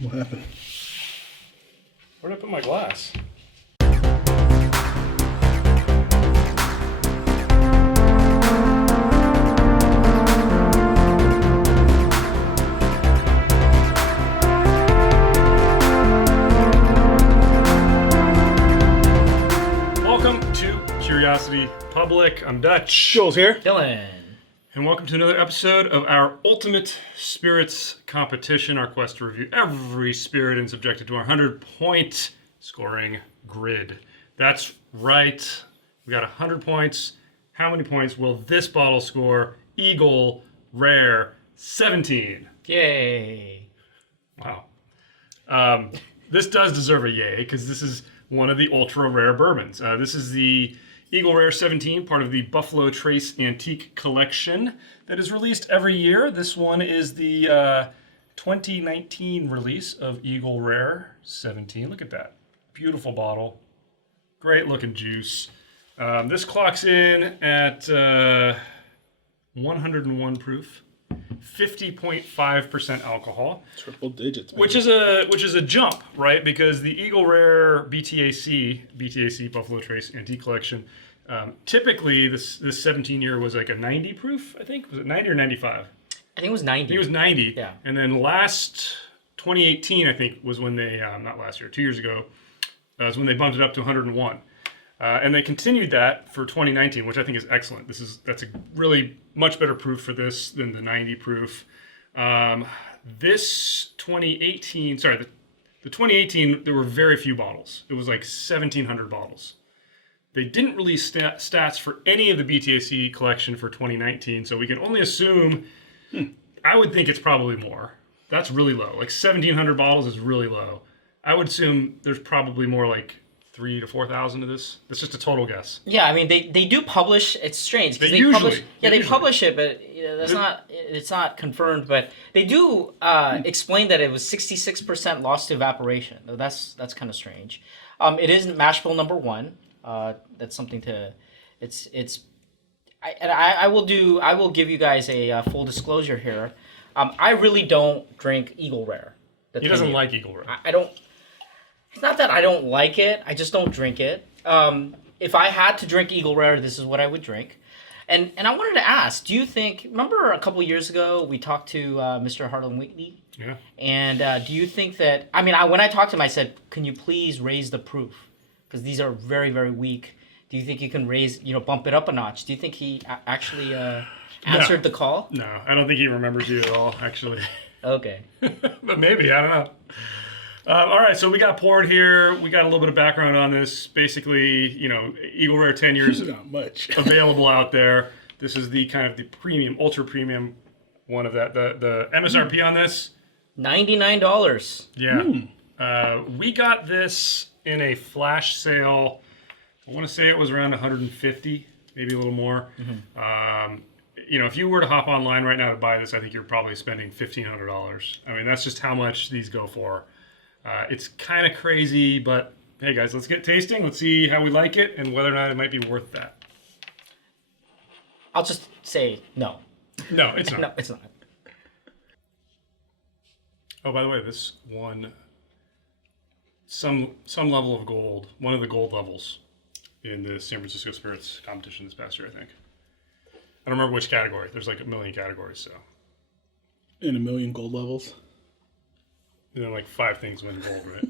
What happened? Where'd I put my glass? Welcome to Curiosity Public. I'm Dutch. Joel's here. Dylan. And welcome to another episode of our Ultimate Spirits Competition, our quest to review every spirit and subject it to our 100-point scoring grid. That's right. We got 100 points. How many points will this bottle score? Eagle Rare 17. Yay. Wow. This does deserve a yay because this is one of the ultra rare bourbons. This is the Eagle Rare 17, part of the Buffalo Trace Antique Collection that is released every year. This one is the 2019 release of Eagle Rare 17. Look at that. Beautiful bottle. Great looking juice. This clocks in at 101 proof, 50.5% alcohol. Triple digits, man. Which is a jump, right? Because the Eagle Rare BTAC Buffalo Trace Antique Collection, typically this 17 year was like a 90 proof, I think. Was it 90 or 95? I think it was 90. I think it was 90. Yeah. And then last 2018, I think, was when they, not last year, 2 years ago, was when they bumped it up to 101. And they continued that for 2019, which I think is excellent. That's a really much better proof for this than the 90 proof. This 2018, the 2018, there were very few bottles. It was like 1,700 bottles. They didn't release stats for any of the BTAC collection for 2019, so we can only assume, I would think it's probably more. That's really low. Like 1,700 bottles is really low. I would assume there's probably more like 3,000 to 4,000 of this. That's just a total guess. Yeah, I mean they do publish. It's strange because they publish it, but it's not confirmed. But they do explain that it was 66% lost to evaporation. That's kind of strange. It is mash bill number 1. That's something to. I will give you guys a full disclosure here. I really don't drink Eagle Rare. He doesn't like Eagle Rare. I don't. It's not that I don't like it. I just don't drink it. If I had to drink Eagle Rare, this is what I would drink. And I wanted to ask, do you think, remember a couple years ago we talked to Mr. Harlan Whitney? Yeah. And do you think that, when I talked to him, I said, can you please raise the proof? Because these are very, very weak. Do you think you can bump it up a notch? Do you think he actually answered the call? No, I don't think he remembers you at all, actually. Okay. But maybe, I don't know. All right, so we got poured here. We got a little bit of background on this. Basically, Eagle Rare 10 years Not much. available out there. This is the kind of the premium, ultra premium one of that. The MSRP on this? $99. Yeah. We got this in a flash sale. I want to say it was around 150, maybe a little more. Mm-hmm. If you were to hop online right now to buy this, I think you're probably spending $1,500. I mean, that's just how much these go for. It's kind of crazy, but hey guys, let's get tasting. Let's see how we like it and whether or not it might be worth that. I'll just say no. No, it's not. No, it's not. Oh, by the way, this won some level of gold, one of the gold levels in the San Francisco Spirits competition this past year, I think. I don't remember which category. There's like a million categories, so. In 1 million gold levels. And then like 5 things win gold, right?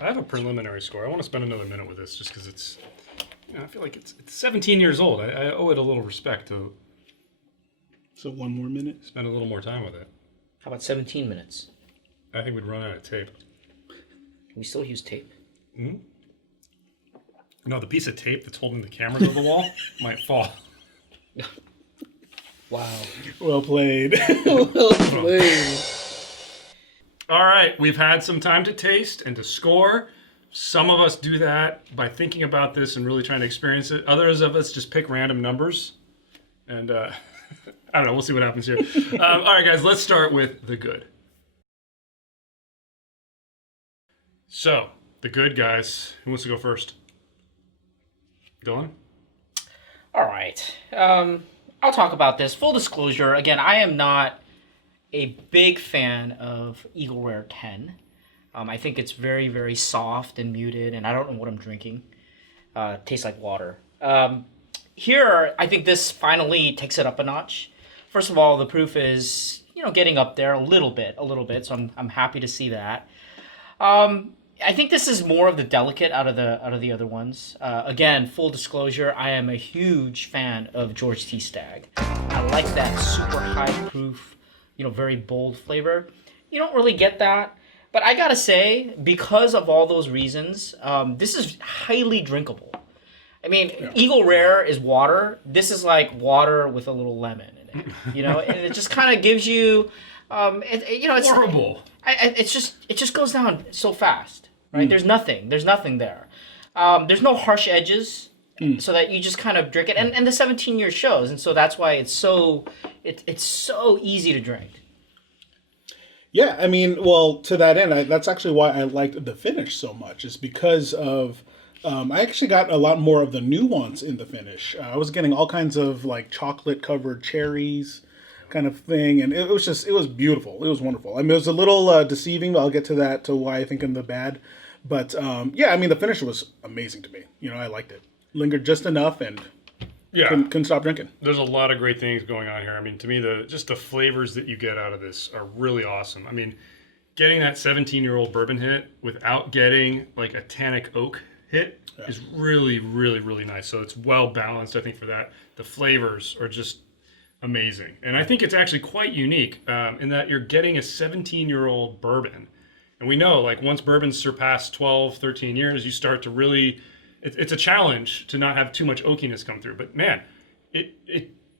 I have a preliminary score. I want to spend another minute with this just because it's, I feel like it's 17 years old. I owe it a little respect to So 1 more minute. spend a little more time with it. How about 17 minutes? I think we'd run out of tape. Can we still use tape? Hmm? No, the piece of tape that's holding the camera to the wall might fall. Wow. Well played. Well played. All right, we've had some time to taste and to score. Some of us do that by thinking about this and really trying to experience it. Others of us just pick random numbers. And I don't know, we'll see what happens here. All right, guys, let's start with the good. So, the good, guys. Who wants to go first? Dylan? All right. I'll talk about this. Full disclosure, again, I am not a big fan of Eagle Rare 10. I think it's very, very soft and muted, and I don't know what I'm drinking. Tastes like water. Here, I think this finally takes it up a notch. First of all, the proof is, getting up there a little bit. So I'm happy to see that. I think this is more of the delicate out of the other ones. Again, full disclosure, I am a huge fan of George T. Stagg. I like that super high proof, very bold flavor. You don't really get that. But I gotta say, because of all those reasons, this is highly drinkable. I mean, Eagle Rare is water. This is like water with a little lemon in it, and it just kind of gives you, it's horrible. It just goes down so fast, right? There's nothing there. There's no harsh edges, so that you just kind of drink it, and the 17 year shows, and so that's why it's so easy to drink. Yeah, I mean, well, to that end, that's actually why I liked the finish so much, is because of, I actually got a lot more of the nuance in the finish. I was getting all kinds of like chocolate covered cherries kind of thing, and it was beautiful. It was wonderful. I mean, it was a little deceiving, but I'll get to that, to why I think I'm the bad. But yeah, I mean, the finish was amazing to me. I liked it. Lingered just enough, and couldn't stop drinking. There's a lot of great things going on here. I mean, to me, just the flavors that you get out of this are really awesome. I mean, getting that 17-year-old bourbon hit without getting like a tannic oak hit is really, really, really nice. So it's well balanced, I think, for that. The flavors are just amazing. And I think it's actually quite unique in that you're getting a 17-year-old bourbon. And we know, like, once bourbons surpass 12, 13 years, you start to really... It's a challenge to not have too much oakiness come through. But, man,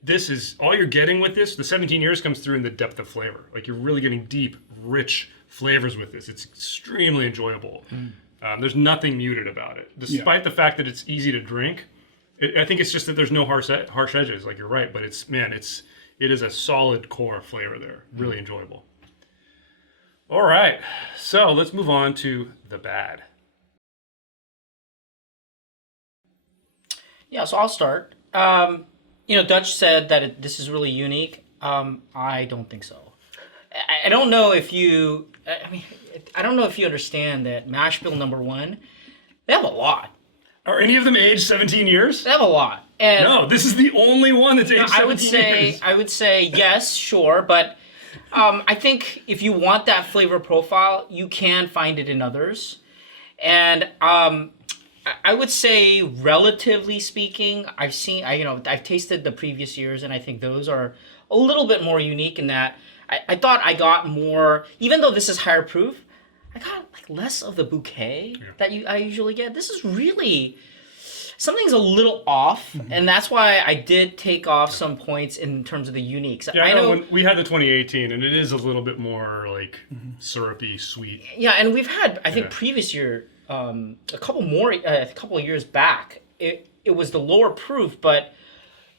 this is... All you're getting with this, the 17 years comes through in the depth of flavor. Like, you're really getting deep, rich flavors with this. It's extremely enjoyable. There's nothing muted about it. Despite the fact that it's easy to drink, I think it's just that there's no harsh edges. Like, you're right. But it is a solid core flavor there. Really enjoyable. All right. So let's move on to the bad. Yeah, so I'll start. Dutch said that this is really unique. I don't think so. I don't know if you... I don't know if you understand that mash bill number 1, they have a lot. Are any of them aged 17 years? They have a lot. And no, this is the only one that's aged 17 years. I would say yes, sure, but I think if you want that flavor profile, you can find it in others. And I would say, relatively speaking, I've tasted the previous years, and I think those are a little bit more unique in that I thought I got more, even though this is higher proof, I got like less of the bouquet that I usually get. This is really, something's a little off, and that's why I did take off some points in terms of the uniques. Yeah, I know when we had the 2018, and it is a little bit more like syrupy, sweet. Yeah, and we've had, I think, previous year, a couple of years back, it was the lower proof, but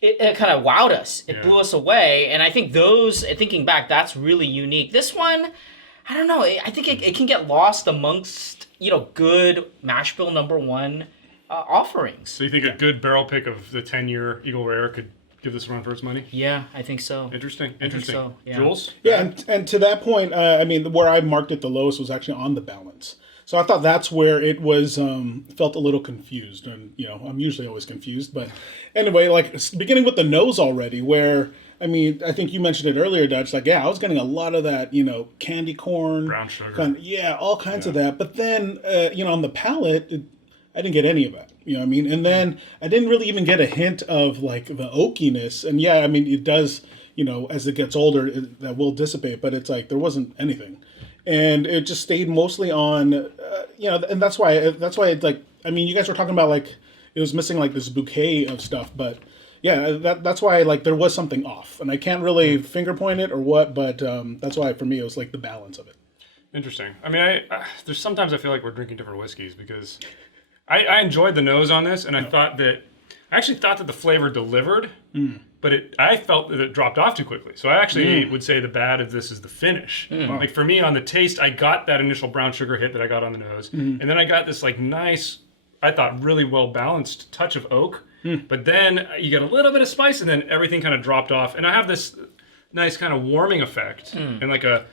it kind of wowed us. It blew us away, and I think thinking back, that's really unique. This one, I don't know. I think it can get lost amongst good mash bill number 1 offerings. So you think a good barrel pick of the 10-year Eagle Rare could give this a run for its money? Yeah, I think so. Interesting. I think so, yeah. Jules? Yeah, and to that point, I mean, where I marked it the lowest was actually on the balance. So I thought that's where it was, felt a little confused. And, I'm usually always confused. But anyway, like, beginning with the nose already, where, I mean, I think you mentioned it earlier, Dutch, like, I was getting a lot of that, candy corn. Brown sugar. All kinds of that. But then, on the palate, I didn't get any of that. You know what I mean? And then I didn't really even get a hint of, like, the oakiness. And, yeah, I mean, it does, as it gets older, that will dissipate. But it's like there wasn't anything. And it just stayed mostly on, and that's why it's like, I mean, you guys were talking about like, it was missing like this bouquet of stuff, but yeah, that's why like there was something off, and I can't really finger point it or what, but that's why for me it was like the balance of it. Interesting. I mean, there's sometimes I feel like we're drinking different whiskeys because I enjoyed the nose on this, and I actually thought that the flavor delivered, but I felt that it dropped off too quickly. So I actually would say the bad of this is the finish. Like for me on the taste, I got that initial brown sugar hit that I got on the nose, and then I got this like nice, I thought really well balanced touch of oak, but then you get a little bit of spice, and then everything kind of dropped off. And I have this nice kind of warming effect and like a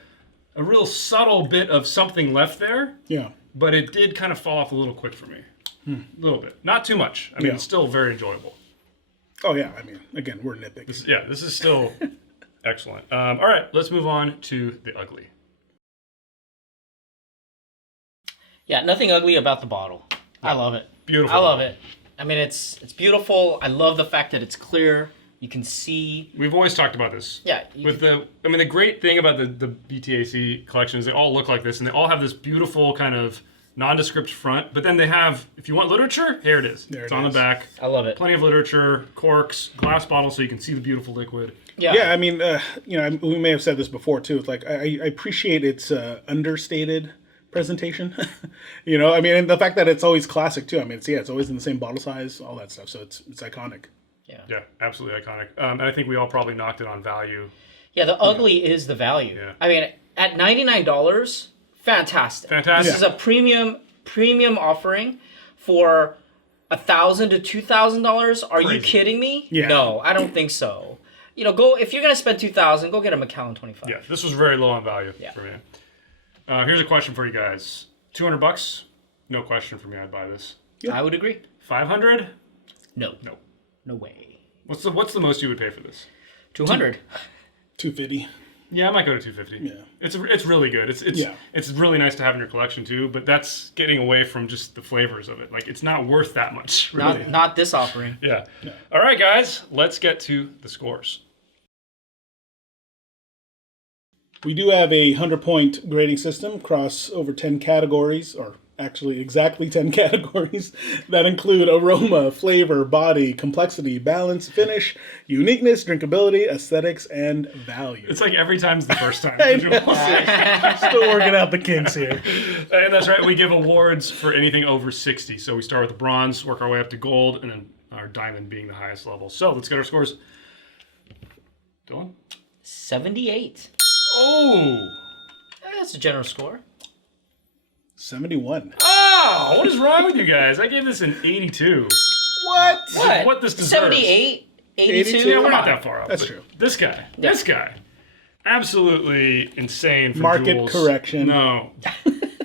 real subtle bit of something left there. Yeah. But it did kind of fall off a little quick for me. A little bit. Not too much. I mean, it's still very enjoyable. Oh, yeah. I mean, again, we're nitpicking. This is still excellent. All right, let's move on to the ugly. Yeah, nothing ugly about the bottle. I love it. Beautiful. I love it. I mean, it's beautiful. I love the fact that it's clear. You can see. We've always talked about this. Yeah. The great thing about the btac collection is they all look like this, and they all have this beautiful kind of nondescript front. But then they have, if you want literature, here it is. It's on the back. I love it. Plenty of literature, corks, glass bottles, so you can see the beautiful liquid. Yeah. Yeah, I mean, we may have said this before too. It's like I appreciate its understated presentation. I mean, and the fact that it's always classic too. I mean, it's always in the same bottle size, all that stuff. So it's iconic. Yeah, absolutely iconic. And I think we all probably knocked it on value. Yeah, the ugly is the value. Yeah. I mean, at $99, fantastic. This is a premium offering for $1,000 to $2,000. Are you kidding me? Yeah. No, I don't think so. Go if you're gonna spend $2,000, go get a Macallan 25. Yeah, this was very low on value for me. Here's a question for you guys: $200? No question for me. I'd buy this. I would agree. $500? No. No. No way. What's the most you would pay for this? 200. 250. Yeah, I might go to 250. Yeah. It's really good. It's really nice to have in your collection too, but that's getting away from just the flavors of it. Like, it's not worth that much, really. Not this offering. Yeah. All right, guys, let's get to the scores. We do have a 100-point grading system across over 10 categories, or actually exactly 10 categories that include aroma, flavor, body, complexity, balance, finish, uniqueness, drinkability, aesthetics, and value. It's like every time's the first time. Still working out the kinks here. And that's right, we give awards for anything over 60. So we start with the bronze, work our way up to gold, and then our diamond being the highest level. So let's get our scores. Dylan? 78. Oh! That's a generous score. 71. Oh, what is wrong with you guys? I gave this an 82. What? What this deserves. 78? 82? Yeah, we're not that far off. That's true. This guy, absolutely insane for Market Jules. correction. No.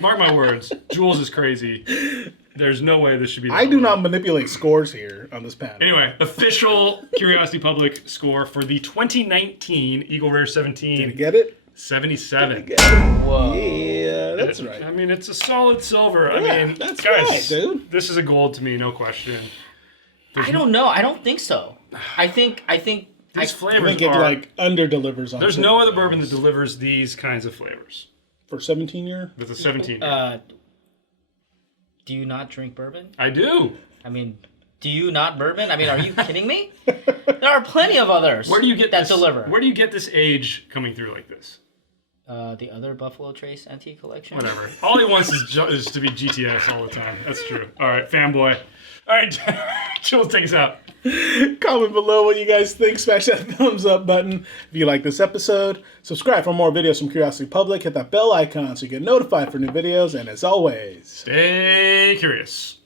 Mark my words. Jules is crazy. There's no way this should be that I do low. not manipulate scores here on this panel. Anyway, official Curiosity Public score for the 2019 Eagle Rare 17. Did you get it? 77. Whoa. Yeah, that's right. I mean, it's a solid silver. Yeah, I mean, that's guys, right, dude. This is a gold to me, no question. I don't know. I don't think so. I think These I flavors think it are... under delivers on. There's flavor. no other bourbon that delivers these kinds of flavors. For 17 year. With a 17. Do you not drink bourbon? I do. I mean, do you not bourbon? I mean, are you kidding me? There are plenty of others. Where do you get that this, deliver? Where do you get this age coming through like this? The other Buffalo Trace Antique Collection. Whatever. All he wants is to be GTS all the time. That's true. All right, fanboy. All right, Jules, take us out. Comment below what you guys think. Smash that thumbs up button if you like this episode. Subscribe for more videos from Curiosity Public. Hit that bell icon so you get notified for new videos. And as always, stay curious.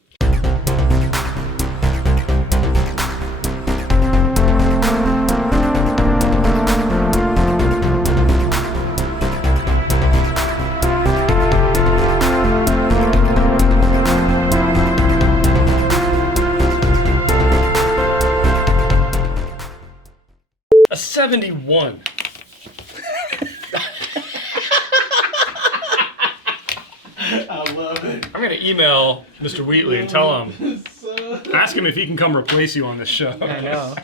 A 71. I love it. I'm going to email Mr. Wheatley and tell him, ask him if he can come replace you on this show. I know.